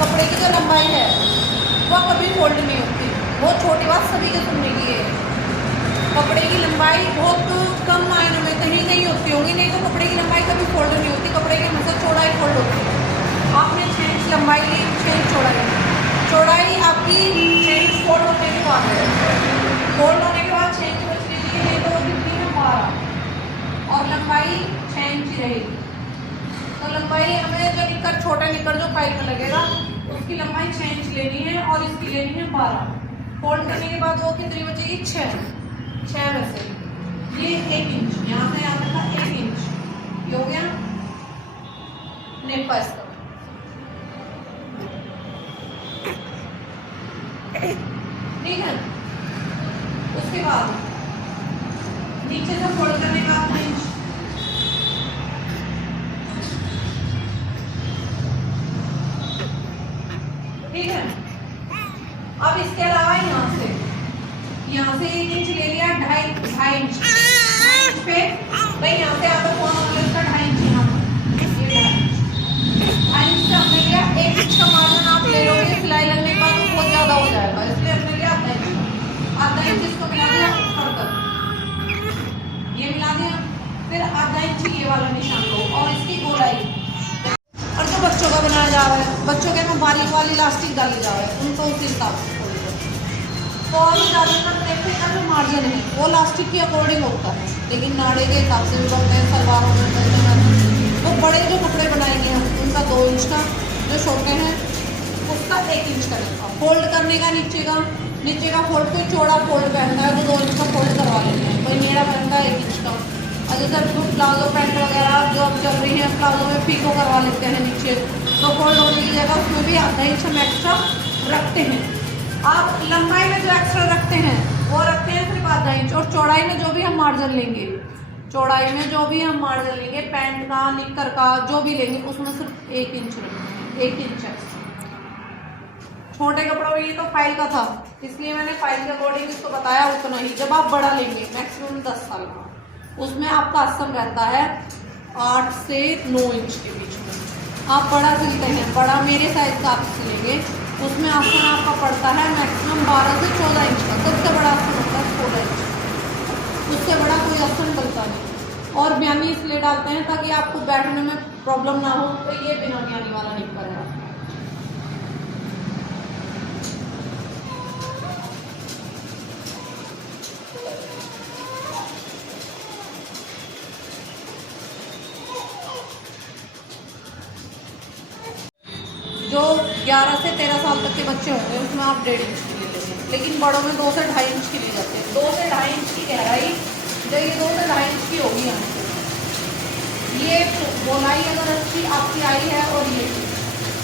कपड़े की जो लंबाई है वह कभी फोल्ड नहीं होती। बहुत छोटी बात सभी के सुनने की है, कपड़े की लंबाई बहुत कम मायनों में कहीं नहीं होती होगी, नहीं तो कपड़े की लंबाई कभी फोल्ड नहीं होती। कपड़े की हमेशा चौड़ाई फोल्ड होती है। आपने 6 इंच लंबाई ली, 6 इंच चौड़ाई, चौड़ाई आपकी 6 इंच फोल्ड होने के बाद है, फोल्ड होने के बाद 6 इंच बच लीजिए, नहीं तो कितनी है 12, और लंबाई 6 इंच ही रहेगी। तो लंबाई हमें जो निक्कर छोटा निक्कर जो पाइप में लगेगा उसकी लंबाई 6 इंच लेनी है और इसकी लेनी है 12। फोल्ड करने के बाद वो कितनी बचेगी 6 में से ये 1 इंच, यहाँ से यहाँ तक का 1 इंच, ये हो गया नेपा इसका। ठीक है, उसके बाद नीचे से फोल्ड करने का 8 इंच, ठीक है। अब इसके अलावा यहाँ से 1 इंच ले लिया, 2.5 इंच पे भाई यहाँ से आपको कौन होगा इसका 2.5 इंच, यहाँ ये 2.5 इंच से हमने लिया 1 इंच का मार्जिन। आप ले लोगे सिलाई लगने के बाद तो बहुत ज्यादा हो जाएगा, इसलिए हमने लिया आधा इंच इसको मिला दिया फड़कर, ये मिला दिया, फिर आधा इंच ये वाला निशान लो और इसकी गोलाई। और जो बच्चों का बनाया जा रहा है, बच्चों के में बारीक वाली इलास्टिक डाली जा रहा है, उनको उसी हिसाब से तो और ज़्यादातर देखते हैं जो मार्जिन है वो इलास्टिक के अकॉर्डिंग होता है, लेकिन नाड़े के हिसाब से भी बनते हैं, सलवारों में बनते हैं। तो बड़े जो कपड़े बनाएंगे हम उनका 2 इंच का, जो छोटे हैं उसका 1 इंच का लगता। फोल्ड करने का नीचे का फोल्ड कोई चौड़ा फोल्ड पहनता है तो 2 इंच का फोल्ड करवा लेते हैं, कोई नीड़ा पहनता है 1 इंच का। और जैसे प्लाजो पैंट वगैरह जो अब चल रही है, प्लाजो में पीको करवा लेते हैं नीचे, तो फोल्ड होने की जगह उसमें भी आधा इंच हम एक्स्ट्रा रखते हैं। आप लंबाई में जो एक्स्ट्रा रखते हैं वो रखते हैं सिर्फ आधा इंच, और चौड़ाई में जो भी हम मार्जिन लेंगे, चौड़ाई में जो भी हम मार्जिन लेंगे पैंट का निक्कर का जो भी लेंगे उसमें सिर्फ 1 इंच रखेंगे, 1 इंच एक्स्ट्रा। छोटे कपड़ों में ये तो फाइल का था इसलिए मैंने फाइल के अकॉर्डिंग इसको बताया उतना ही। जब आप बड़ा लेंगे मैक्सिमम 10 साल का, उसमें आपका आसन रहता है 8 से 9 इंच के बीच में। आप बड़ा सिलते हैं, बड़ा मेरे साइज का आप सिलेंगे, उसमें आसन आपका पड़ता है मैक्सिमम 12 से 14 इंच का, सबसे बड़ा आसन होता है 14 इंच, उससे बड़ा कोई आसन डलता नहीं। और बयानी इसलिए डालते हैं ताकि आपको बैठने में प्रॉब्लम ना हो, तो ये बिना बयानी वाला निक्कर है। जो 11 से 13 साल तक के बच्चे होंगे उसमें आप 1.5 इंच की ले लेंगे, लेकिन बड़ों में 2 से 2.5 इंच की ली जाती है। 2 से 2.5 इंच की गहराई, जब ये 2 से 2.5 इंच की होगी यहाँ से ये गोलाई अगर अच्छी आपकी आई है और ये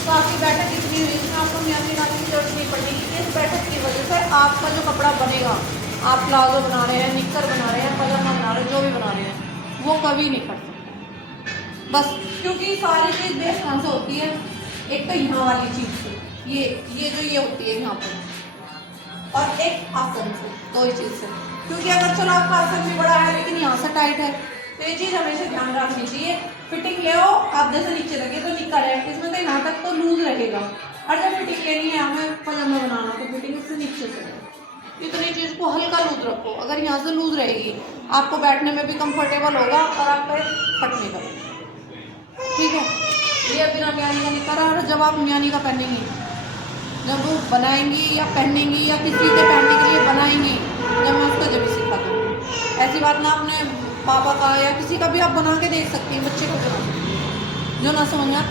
तो आपकी बैठक कितनी हुई, इसमें आपको म्यानी डालने की जरूरत नहीं पड़ेगी। इस बैठक की वजह से आपका जो कपड़ा बनेगा, आप प्लाजो बना रहे हैं, निक्कर बना रहे हैं, पजामा बना रहे हैं, जो भी बना रहे हैं, वो कभी नहीं फट सकता। बस क्योंकि सारी चीज़ बेस कहाँ से होती है, एक तो यहाँ वाली चीज से, ये जो ये होती है यहाँ पर, और एक आसन से, 2 ही चीज से। क्योंकि अगर चलो आपका आसन भी बड़ा है लेकिन यहाँ से टाइट है, तो ये चीज हमेशा ध्यान रखनी चाहिए। फिटिंग ले हो आप जैसे नीचे लगे तो निकल है, इसमें तो यहाँ तक तो लूज रहेगा, और जब फिटिंग लेनी है हमें पजामा बनाना तो फिटिंग इससे नीचे से है। इतनी चीज को हल्का लूज रखो, अगर यहाँ से लूज रहेगी आपको बैठने में भी कंफर्टेबल होगा और आपका फटने का, ठीक है। ये बिना म्यानी का निक्कर है, और जब आप म्यानी का पहनेंगी, जब वो बनाएंगी या पहनेंगी या किसी के पहनने के लिए बनाएंगी, जब मैं उसको जब भी सिखा दूँगी। ऐसी बात ना अपने पापा का या किसी का भी आप बना के देख सकती हैं, बच्चे को बना, जो ना समझ में आप